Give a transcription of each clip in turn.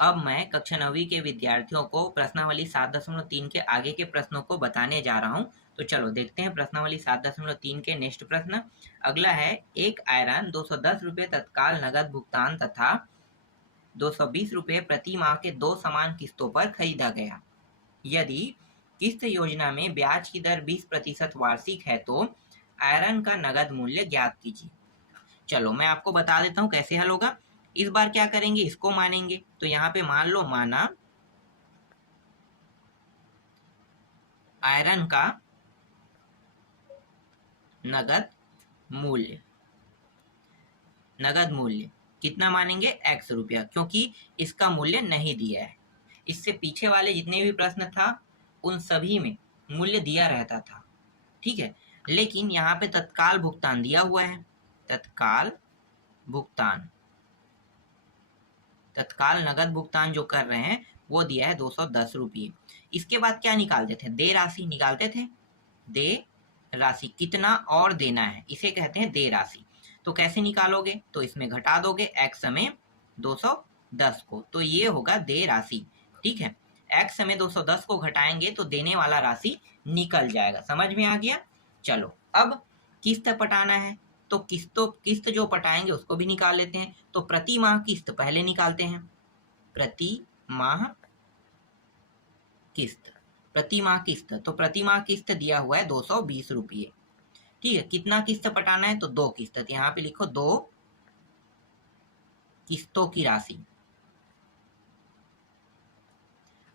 अब मैं कक्षा 9वीं के विद्यार्थियों को प्रश्नावली 7.3 के आगे के प्रश्नों को बताने जा रहा हूँ। तो चलो देखते हैं प्रश्नावली 7.3 के नेक्स्ट प्रश्न। अगला है, एक आयरन 210 रुपये तत्काल नगद भुगतान तथा 220 रुपये प्रति माह के दो समान किस्तों पर खरीदा गया। यदि किस्त योजना में ब्याज की दर 20% वार्षिक है तो आयरन का नगद मूल्य ज्ञात कीजिए। चलो मैं आपको बता देता हूँ कैसे हल होगा। इस बार क्या करेंगे, इसको मानेंगे। तो यहाँ पे मान लो, माना आयरन का नगद मूल्य कितना मानेंगे, x रुपया, क्योंकि इसका मूल्य नहीं दिया है। इससे पीछे वाले जितने भी प्रश्न था उन सभी में मूल्य दिया रहता था, ठीक है। लेकिन यहाँ पे तत्काल भुगतान दिया हुआ है। तत्काल नगद भुगतान जो कर रहे हैं वो दिया है 210 रुपये। इसके बाद क्या निकालते थे, दे राशि निकालते थे। दे राशि कितना और देना है, इसे कहते हैं दे राशि। तो कैसे निकालोगे, तो इसमें घटा दोगे x में 210 को, तो ये होगा दे राशि, ठीक है। x में 210 को घटाएंगे तो देने वाला राशि निकल जाएगा। समझ में आ गया। चलो अब किस्त पटाना है, तो किस्त जो पटाएंगे उसको भी निकाल लेते हैं। तो प्रति माह किस्त पहले निकालते हैं। प्रति माह किस्त, तो प्रति माह किस्त दिया हुआ है 220 रुपये, ठीक है। कितना किस्त पटाना है, तो दो किस्त। तो यहाँ पे लिखो दो किस्तों की राशि।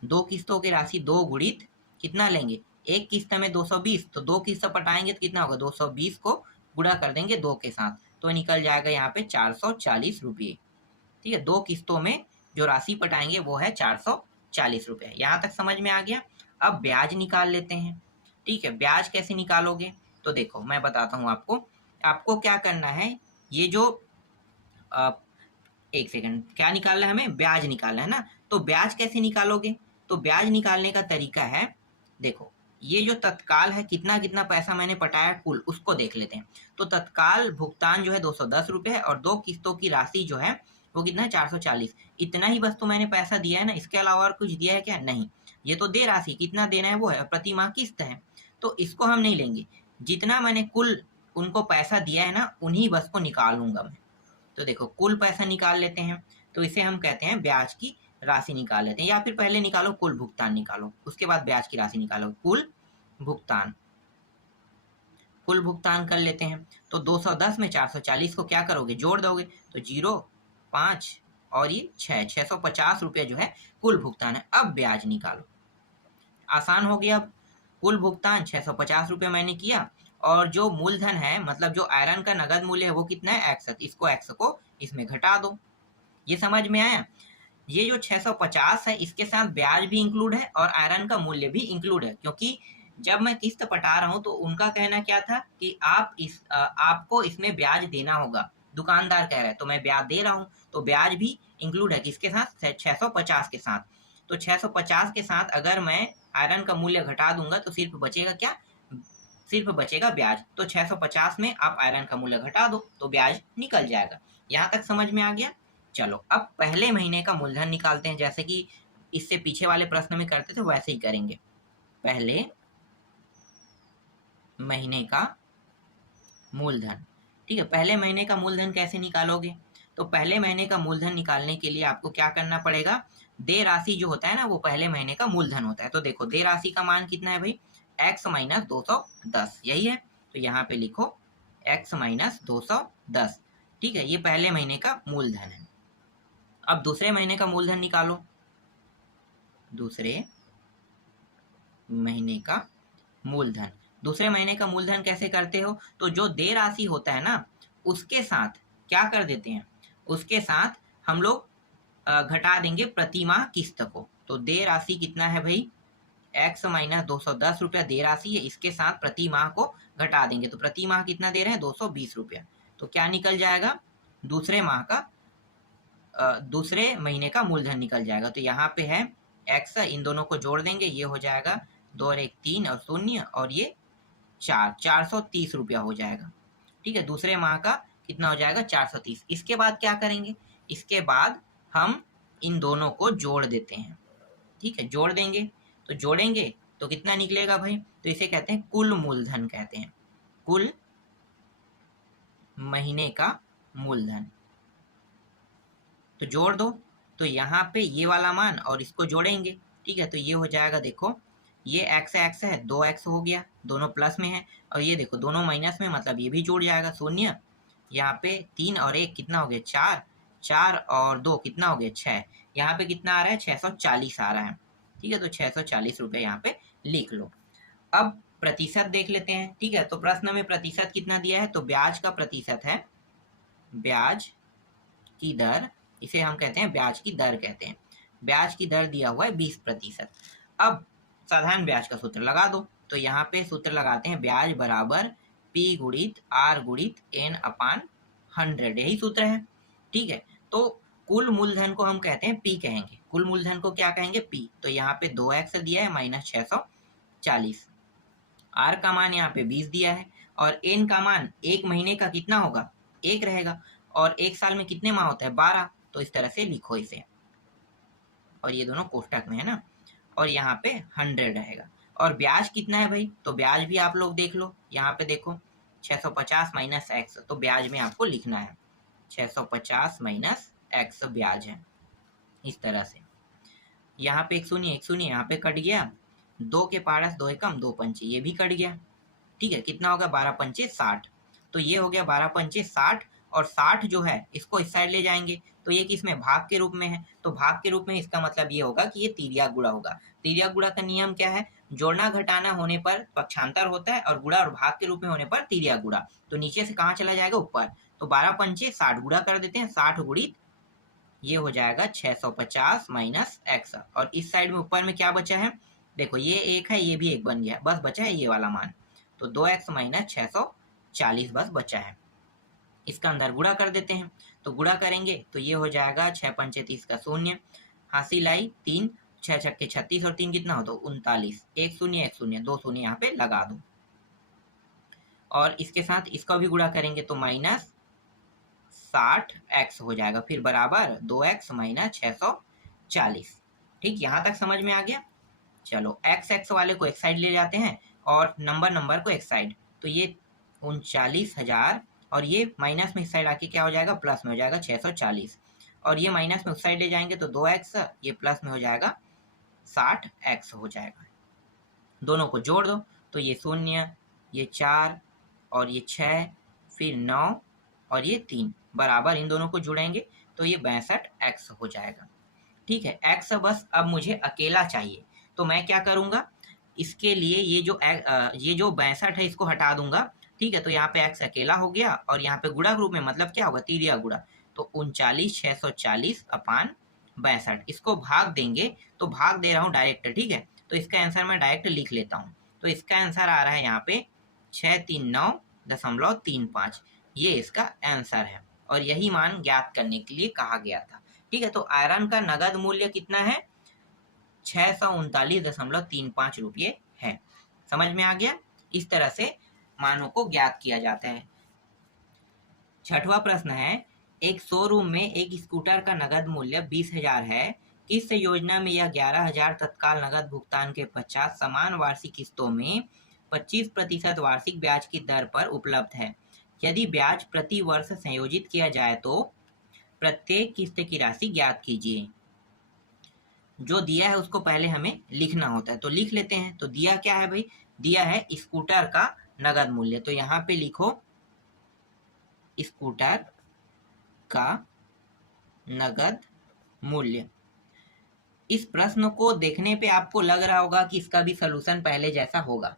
दो किस्तों की राशि, दो गुणित कितना लेंगे, एक किस्त में 220, तो दो किस्त पटाएंगे तो कितना होगा, 220 को गुणा कर देंगे दो के साथ, तो निकल जाएगा यहाँ पे 440 रुपये, ठीक है। दो किस्तों में जो राशि पटाएंगे वो है 440 रुपये। यहाँ तक समझ में आ गया। अब ब्याज निकाल लेते हैं, ठीक है। ब्याज कैसे निकालोगे, तो देखो मैं बताता हूँ आपको क्या करना है। ये जो एक सेकंड, क्या निकालना है हमें, ब्याज निकालना है ना। तो ब्याज कैसे निकालोगे, तो ब्याज निकालने का तरीका है, देखो ये जो तत्काल है, कितना कितना पैसा मैंने पटाया कुल, उसको देख लेते हैं। तो तत्काल भुगतान जो है 210 रुपये है, और दो किस्तों की राशि जो है वो कितना है, 440। इतना ही बस तो मैंने पैसा दिया है ना, इसके अलावा और कुछ दिया है क्या, नहीं। ये तो दे राशि कितना देना है वो है, प्रति माह किस्त है, तो इसको हम नहीं लेंगे। जितना मैंने कुल उनको पैसा दिया है ना, उन्हीं बस को निकाल लूंगा मैं। तो देखो कुल पैसा निकाल लेते हैं, तो इसे हम कहते हैं ब्याज की राशि निकाल लेते हैं। या फिर पहले निकालो कुल भुगतान निकालो, उसके बाद ब्याज की राशि निकालो। कुल भुगतान कर लेते हैं। तो 210 में 440 को क्या करोगे, जोड़ दोगे, तो 0, 5 और ये 650 रुपये जो है कुल भुगतान है। अब ब्याज निकालो, आसान हो गया। अब कुल भुगतान 650 रुपये मैंने किया, और जो मूलधन है, मतलब जो आयरन का नगद मूल्य है वो कितना है, x। इसको x को इसमें घटा दो। ये समझ में आया। ये जो 650 है इसके साथ ब्याज भी इंक्लूड है और आयरन का मूल्य भी इंक्लूड है, क्योंकि जब मैं किस्त पटा रहा हूं तो उनका कहना क्या था कि आपको इसमें ब्याज देना होगा। दुकानदार कह रहा है तो मैं ब्याज दे रहा हूं, तो ब्याज भी इंक्लूड है किसके साथ, 650 के साथ। तो 650 के साथ अगर मैं आयरन का मूल्य घटा दूंगा तो सिर्फ बचेगा क्या, सिर्फ बचेगा ब्याज। तो 650 में आप आयरन का मूल्य घटा दो तो ब्याज निकल जाएगा। यहाँ तक समझ में आ गया। चलो अब पहले महीने का मूलधन निकालते हैं, जैसे कि इससे पीछे वाले प्रश्न में करते थे वैसे ही करेंगे। पहले महीने का मूलधन, ठीक है। पहले महीने का मूलधन कैसे निकालोगे, तो पहले महीने का मूलधन निकालने के लिए आपको क्या करना पड़ेगा, दे राशि जो होता है ना वो पहले महीने का मूलधन होता है। तो देखो दे राशि का मान कितना है भाई, x माइनस 210, यही है। तो यहाँ पे लिखो x माइनस 210, ठीक है। ये पहले महीने का मूलधन है। अब दूसरे महीने का मूलधन निकालो। दूसरे महीने का मूलधन कैसे करते हो, तो जो दे राशि होता है ना उसके साथ क्या कर देते हैं, उसके साथ हम लोग घटा देंगे प्रति माह किस्त को। तो दे राशि कितना है भाई, x माइनस 210 रुपया दे राशि है, इसके साथ प्रति माह को घटा देंगे। तो प्रति माह कितना दे रहे हैं, 220 रुपया। तो क्या निकल जाएगा, दूसरे महीने का मूलधन निकल जाएगा। तो यहाँ पे है x, इन दोनों को जोड़ देंगे, ये हो जाएगा 2 और 1 3 और 0 और ये 430 रुपया हो जाएगा, ठीक है। दूसरे माह का कितना हो जाएगा, 430। इसके बाद क्या करेंगे, इसके बाद हम इन दोनों को जोड़ देते हैं। ठीक है, जोड़ देंगे तो जोड़ेंगे तो कितना निकलेगा भाई, तो इसे कहते हैं कुल मूलधन कहते हैं, कुल महीने का मूलधन। तो जोड़ दो, तो यहाँ पे ये वाला मान और इसको जोड़ेंगे। ठीक है, तो ये हो जाएगा, देखो ये x है 2x हो गया, दोनों प्लस में है, और ये देखो दोनों माइनस में, मतलब ये भी जुड़ जाएगा शून्य। यहाँ पे 3 और 1 कितना हो गया 4, 4 और 2 कितना हो गया 6, यहाँ पे कितना आ रहा है 640 आ रहा है। ठीक है, तो 640 रुपये यहाँ पे लिख लो। अब प्रतिशत देख लेते हैं। ठीक है, तो प्रश्न में प्रतिशत कितना दिया है, तो ब्याज का प्रतिशत है, ब्याज की दर, इसे हम कहते हैं ब्याज की दर कहते हैं। ब्याज की दर दिया हुआ है 20%। अब साधारण ब्याज का सूत्र लगा दो, तो यहाँ पे सूत्र लगाते हैं ब्याज बराबर P गुणित R गुणित N अपान 100, यही सूत्र है। ठीक है, तो कुल मूलधन को हम कहते हैं P कहेंगे, कुल मूलधन को क्या कहेंगे P। तो यहाँ पे 2x दिया है माइनस 640, R का मान यहाँ पे 20 दिया है, और N का मान एक महीने का कितना होगा 1 रहेगा, और एक साल में कितने माह होता है 12, तो इस तरह से लिखो इसे, और ये दोनों कोष्टक में है ना, और यहाँ पे 100 रहेगा। और ब्याज कितना है भाई, तो ब्याज भी आप लोग देख लो, यहाँ पे देखो 650 माइनस एक्स, तो ब्याज में आपको लिखना है 650 माइनस एक्स ब्याज है, इस तरह से। यहाँ पे एक शून्य यहाँ पे कट गया, 2 के पारस 2 एकम 2 पंचे, ये भी कट गया। ठीक है, कितना होगा 12 पंचे 60, तो ये हो गया 12 पंचे 60, और 60 जो है इसको इस साइड ले जाएंगे, तो ये किसमें भाग के रूप में है, तो भाग के रूप में इसका मतलब ये होगा कि ये तिर्या गुणा होगा। तिर्या गुणा का नियम क्या है, जोड़ना घटाना होने पर पक्षांतर होता है, और गुणा और भाग के रूप में होने पर तिर्या गुणा। तो नीचे से कहाँ चला जाएगा ऊपर, तो 12 पंचे 60 गुणा कर देते हैं, 60 गुणित ये हो जाएगा 650 माइनस एक्स, और इस साइड में ऊपर में क्या बचा है, देखो ये एक है ये भी एक बन गया, बस बचा है ये वाला मान, तो 2x माइनस 640 बस बचा है। इसका अंदर गुणा कर देते हैं, तो गुणा करेंगे तो ये हो जाएगा 6 पंचे 30 का शून्य, हासिल आई 3, 6 छक्के 36 और 3 कितना हो तो 39, एक शून्य 2 शून्य यहाँ पे लगा दो, और इसके साथ इसका भी गुणा करेंगे तो माइनस 60x हो जाएगा, फिर बराबर 2x माइनस 640। ठीक, यहाँ तक समझ में आ गया। चलो x वाले को एक साइड ले जाते हैं, और नंबर को एक साइड, तो ये 39,000, और ये माइनस में इस साइड आके क्या हो जाएगा प्लस में हो जाएगा 640, और ये माइनस में उस साइड ले जाएंगे तो 2x, ये प्लस में हो जाएगा 60x हो जाएगा। दोनों को जोड़ दो, तो ये 0, ये 4 और ये 6, फिर 9 और ये 3, बराबर इन दोनों को जुड़ेंगे तो ये 62x हो जाएगा। ठीक है, x बस अब मुझे अकेला चाहिए, तो मैं क्या करूँगा, इसके लिए ये जो 62 है इसको हटा दूंगा। ठीक है, तो यहाँ पे x अकेला हो गया, और यहाँ पे गुणा ग्रुप में मतलब क्या होगा तिर्या गुणा, तो 39,640 अपान 62, इसको भाग देंगे, तो भाग दे रहा हूँ डायरेक्ट। ठीक है, तो इसका आंसर मैं डायरेक्ट लिख लेता हूँ, तो इसका आंसर आ रहा है यहाँ पे 639.35, ये इसका आंसर है, और यही मान ज्ञात करने के लिए कहा गया था। ठीक है, तो आयरन का नगद मूल्य कितना है 639.35 रुपये है। समझ में आ गया, इस तरह से मानों को ज्ञात किया जाता है। छठवां प्रश्न है, एक शोरूम में एक स्कूटर का नगद मूल्य 20,000 है, किस योजना में यह 11,000 तत्काल नगद भुगतान के पश्चात समान वार्षिक किस्तों में 25% वार्षिक ब्याज की दर पर उपलब्ध है। यदि ब्याज प्रति वर्ष संयोजित किया जाए तो प्रत्येक किस्त की राशि ज्ञात कीजिए। जो दिया है उसको पहले हमें लिखना होता है, तो लिख लेते हैं। तो दिया क्या है भाई, दिया है स्कूटर का नगद मूल्य, तो यहाँ पे लिखो स्कूटर का नगद मूल्य। इस प्रश्न को देखने पे आपको लग रहा होगा कि इसका भी सलूशन पहले जैसा होगा,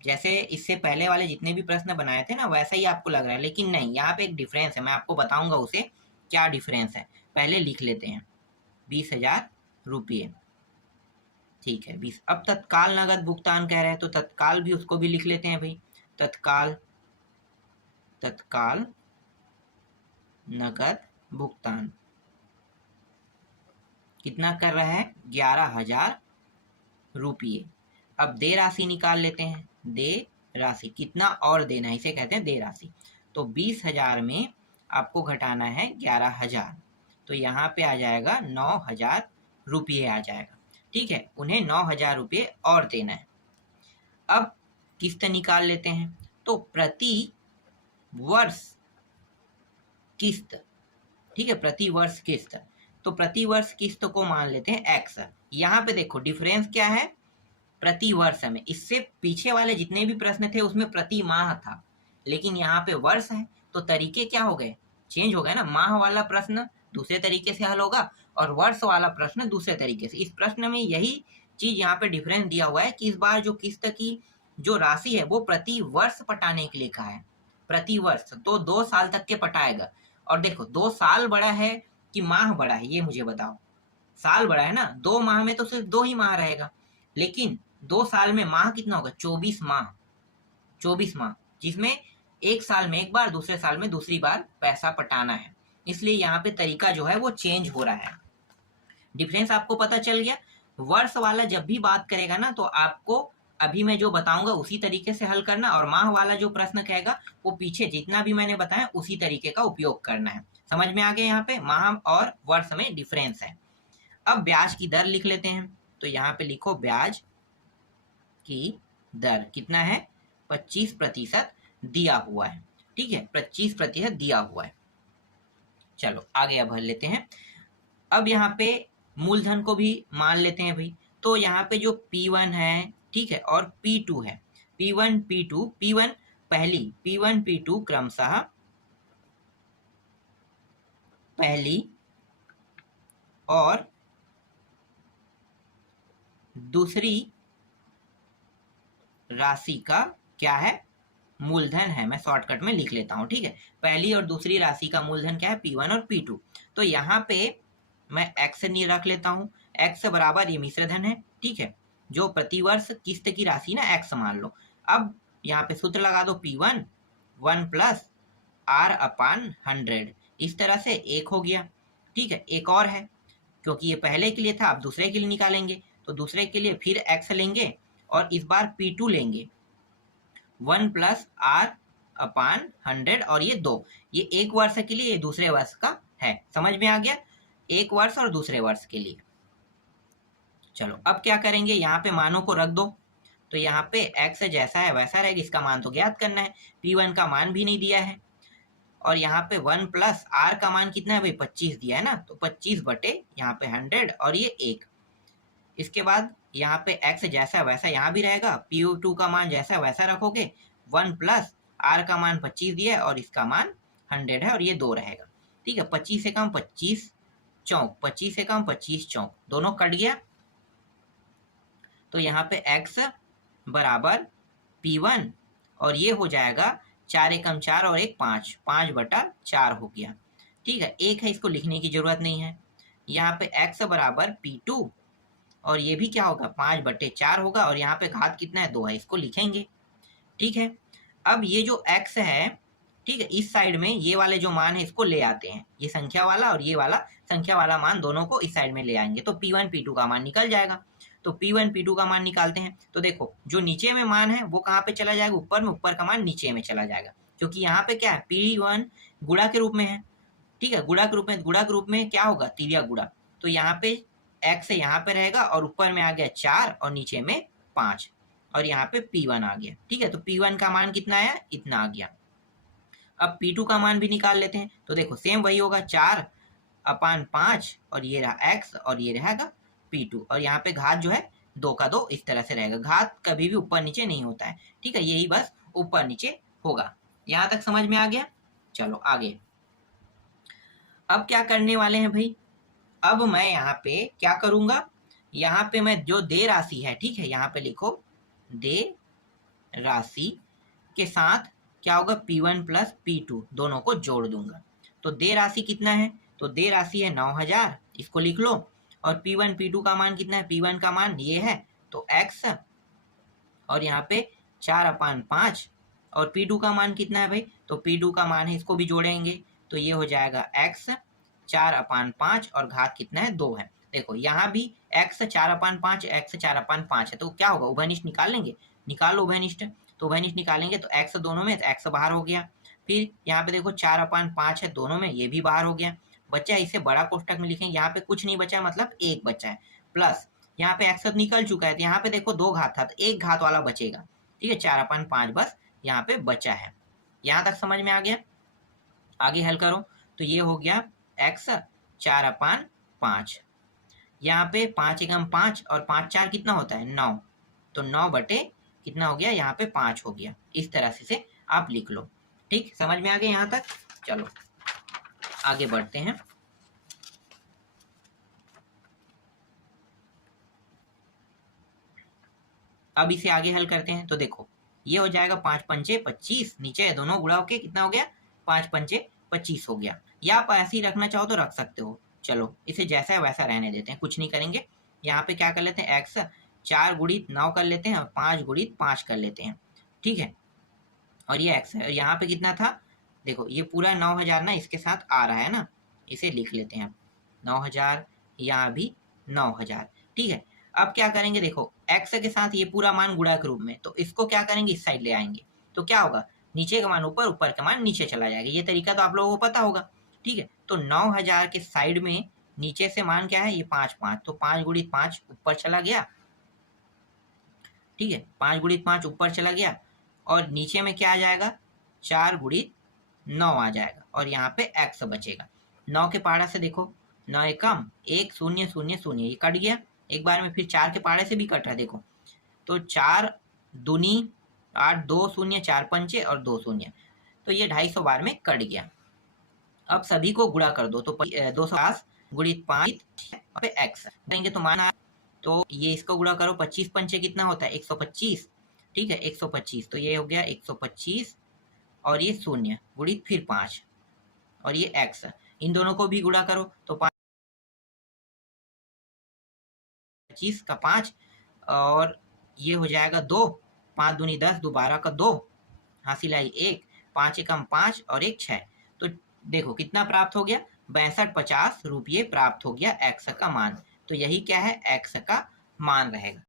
जैसे इससे पहले वाले जितने भी प्रश्न बनाए थे ना वैसा ही आपको लग रहा है, लेकिन नहीं, यहाँ पे एक डिफरेंस है, मैं आपको बताऊंगा उसे क्या डिफरेंस है। पहले लिख लेते हैं 20,000 रुपये। ठीक है, 20। अब तत्काल नगद भुगतान कह रहे हैं, तो तत्काल भी उसको भी लिख लेते हैं भाई, तत्काल नगद भुगतान कितना कर रहा है 11,000 रुपये। अब दे राशि निकाल लेते हैं, दे राशि कितना और देना है, इसे कहते हैं दे राशि। तो 20,000 में आपको घटाना है 11,000, तो यहाँ पे आ जाएगा 9,000 रुपये आ जाएगा। ठीक है, उन्हें 9,000 रुपये और देना है। अब किस्त निकाल लेते हैं। तो प्रति वर्ष किस्त, ठीक है, प्रति वर्ष किस्त, तो प्रति वर्ष किस्त को मान लेते हैं एक्स। यहाँ पे देखो डिफरेंस क्या है, प्रति वर्ष में, इससे पीछे वाले जितने भी प्रश्न थे उसमें प्रति माह था, लेकिन यहाँ पे वर्ष है, तो तरीके क्या हो गए, चेंज हो गए ना। माह वाला प्रश्न दूसरे तरीके से हल होगा और वर्ष वाला प्रश्न दूसरे तरीके से। इस प्रश्न में यही चीज यहाँ पे डिफरेंस दिया हुआ है कि इस बार जो किस्त की जो राशि है वो प्रति वर्ष पटाने के लिए कहा है, प्रति वर्ष, तो 2 साल तक के पटाएगा। और देखो 2 साल बड़ा है कि माह बड़ा है, ये मुझे बताओ। साल बड़ा है ना, 2 माह में तो सिर्फ 2 ही माह रहेगा, लेकिन 2 साल में माह कितना होगा, 24 माह, 24 माह, जिसमें एक साल में एक बार, दूसरे साल में दूसरी बार पैसा पटाना है। इसलिए यहाँ पे तरीका जो है वो चेंज हो रहा है। डिफरेंस आपको पता चल गया। वर्ष वाला जब भी बात करेगा ना, तो आपको अभी मैं जो बताऊंगा उसी तरीके से हल करना, और माह वाला जो प्रश्न कहेगा वो पीछे जितना भी मैंने बताया उसी तरीके का उपयोग करना है। समझ में आ गया, यहाँ पे माह और वर्ष में डिफरेंस है। अब ब्याज की दर लिख लेते हैं। तो यहाँ पे लिखो ब्याज की दर कितना है, 25% दिया हुआ है। ठीक है, 25% दिया हुआ है। चलो आगे अब भर लेते हैं। अब यहाँ पे मूलधन को भी मान लेते हैं भाई। तो यहाँ पे जो P1 है, ठीक है, और P2 है, P1 P2, P1 पहली, P1 P2 क्रमशः पहली और दूसरी राशि का क्या है, मूलधन है। मैं शॉर्टकट में लिख लेता हूं, ठीक है। पहली और दूसरी राशि का मूलधन क्या है, P1 और P2। तो यहाँ पे मैं x नहीं रख लेता हूं, x बराबर ये मिश्र धन है, ठीक है, जो प्रतिवर्ष किस्त की राशि ना x मान लो। अब यहाँ पे सूत्र लगा दो, P1 1 प्लस R/100, इस तरह से एक हो गया। ठीक है, एक और है, क्योंकि ये पहले के लिए था, अब दूसरे के लिए निकालेंगे, तो दूसरे के लिए फिर x लेंगे और इस बार P2 लेंगे, 1 प्लस R/100, और ये 2, ये एक वर्ष के लिए, ये दूसरे वर्ष का है। समझ में आ गया, एक वर्ष और दूसरे वर्ष के लिए। चलो अब क्या करेंगे, यहाँ पे मानों को रख दो। तो यहाँ पे x जैसा है वैसा रहेगा, इसका मान तो ज्ञात करना है। P1 का मान भी नहीं दिया है, और यहाँ पे 1 प्लस R का मान कितना है भाई, 25 दिया है ना, तो 25 बटे यहाँ पे 100 और ये 1। इसके बाद यहाँ पे x जैसा वैसा यहाँ भी रहेगा, P2 का मान जैसा वैसा रखोगे, 1 प्लस R का मान 25 दिया है और इसका मान 100 है, और ये 2 रहेगा। ठीक है, 25 से कम 25 चौक, 25 से कम 25 चौक, दोनों कट गया। तो यहाँ पे x बराबर P1, और ये हो जाएगा 4 एकम 4 और 1 5, 5/4 हो गया। ठीक है, एक है, इसको लिखने की जरूरत नहीं है। यहाँ पे x बराबर P2, और ये भी क्या होगा, 5/4 होगा, और यहाँ पे घात कितना है, 2 है, इसको लिखेंगे। ठीक है, अब ये जो x है, ठीक है, इस साइड में ये वाले जो मान है इसको ले आते हैं, ये संख्या वाला और ये वाला संख्या वाला मान दोनों को इस साइड में ले आएंगे, तो P1 P2 का मान निकल जाएगा। तो P1 P2 का मान निकालते हैं। तो देखो जो नीचे में मान है वो कहाँ पे चला जाएगा, ऊपर में, ऊपर का मान नीचे में चला जाएगा, क्योंकि यहाँ पे क्या है, P1 गुणा के रूप में है। ठीक है, गुणा के रूप में, गुणा के रूप में क्या होगा, तिर्या गुणा, तो यहाँ पे x यहाँ पे रहेगा, और ऊपर में आ गया 4 और नीचे में 5, और यहाँ पे P1 आ गया। ठीक है, तो P1 का मान कितना आया, इतना आ गया। अब P2 का मान भी निकाल लेते हैं। तो देखो सेम वही होगा, 4/5, और ये रहा x और ये रहेगा P2, और यहाँ पे घात जो है 2 का 2 इस तरह से रहेगा। घात कभी भी ऊपर नीचे नहीं होता है, ठीक है, यही बस ऊपर नीचे होगा। यहाँ तक समझ में आ गया। चलो आगे, अब क्या करने वाले हैं भाई, अब मैं यहाँ पे क्या करूंगा, यहाँ पे मैं जो दे राशि है, ठीक है, यहाँ पे लिखो दे राशि के साथ क्या होगा, P1 प्लस P2 दोनों को जोड़ दूंगा। तो दे राशि कितना है, तो दे राशि है 9,000, इसको लिख लो। और P1 P2 का मान कितना है, P1 का मान ये है, तो x, और यहाँ पे 4/5, और P2 का मान कितना है भाई, तो P2 का मान है, इसको भी जोड़ेंगे, तो ये हो जाएगा x 4/5, और घात कितना है, 2 है। देखो यहाँ भी x 4/5, x 4/5 है, तो क्या होगा, उभयनिष्ठ निकाल लेंगे, निकालो उभयनिष्ठ। तो उभयनिष्ठ निकालेंगे तो x दोनों में, तो x बाहर हो गया। फिर यहाँ पे देखो 4/5 है दोनों में, ये भी बाहर हो गया। बचा है इसे बड़ा कोष्टक में लिखेंगे, यहाँ पे कुछ नहीं बचा है मतलब 1 बचा है, प्लस यहाँ पे x निकल चुका है तो यहाँ पे देखो 2 घात था तो 1 घात वाला बचेगा, ठीक है, 4/5 बस यहाँ पे बचा है। यहाँ तक समझ में आ गया? आगे हल करो तो ये हो गया x 4/5, यहाँ पे 5 एकम 5 और 5 4 कितना होता है 9, तो 9 बटे कितना हो गया यहाँ पे 5 हो गया। इस तरह से आप लिख लो। ठीक, समझ में आ गया यहाँ तक? चलो आगे बढ़ते हैं। अब इसे आगे हल करते हैं तो देखो ये हो जाएगा 5 पंचे 25, नीचे दोनों गुणा होके कितना हो गया 5 पंचे 25 हो गया। या आप ऐसे ही रखना चाहो तो रख सकते हो। चलो इसे जैसा है वैसा रहने देते हैं, कुछ नहीं करेंगे। यहाँ पे क्या कर लेते हैं x 4 गुणित 9 कर लेते हैं और 5 गुणित 5 कर लेते हैं, ठीक है, और ये x है। और यहाँ पे कितना था देखो ये पूरा 9000 ना इसके साथ आ रहा है ना, इसे लिख लेते हैं 9000, यहाँ भी 9000, ठीक है। अब क्या करेंगे देखो x के साथ ये पूरा मान गुणा के रूप में, तो इसको क्या करेंगे इस साइड ले आएंगे, तो क्या होगा नीचे का मान ऊपर, ऊपर का मान नीचे चला जाएगा। ये तरीका तो आप लोगों को पता होगा, ठीक है। तो 9000 के साइड में नीचे से मान क्या है ये 5 5, तो 5 गुणित 5 ऊपर चला गया, ठीक है, 5 गुणित 5 ऊपर चला गया और नीचे में क्या आ जाएगा 4 गुणित 9 आ जाएगा और यहाँ पे x बचेगा। 9 के पहाड़ा से देखो 9 एकम 1 0 0 0, ये कट गया एक बार में, फिर 4 के पहाड़े से भी कट रहा है देखो, तो 4 दूनी 8, 2 0 4 पंचे और 2 0, तो ये 250 बार में कट गया। अब सभी को गुणा कर दो तो 250 गुणित 5 पे x देंगे तो मान, तो ये इसको गुणा करो 25 पंचे कितना होता है 125, ठीक है 125, तो ये हो गया 125 और ये 0 गुणित फिर 5 और ये x, इन दोनों को भी गुणा करो तो 25 का 5 और ये हो जाएगा 2, 5 दूनी 10, 2 12 का 2, हासिल आई 1, 5 एकम 5 और 1 6, तो देखो कितना प्राप्त हो गया 6250 रुपये प्राप्त हो गया x का मान। तो यही क्या है x का मान रहेगा।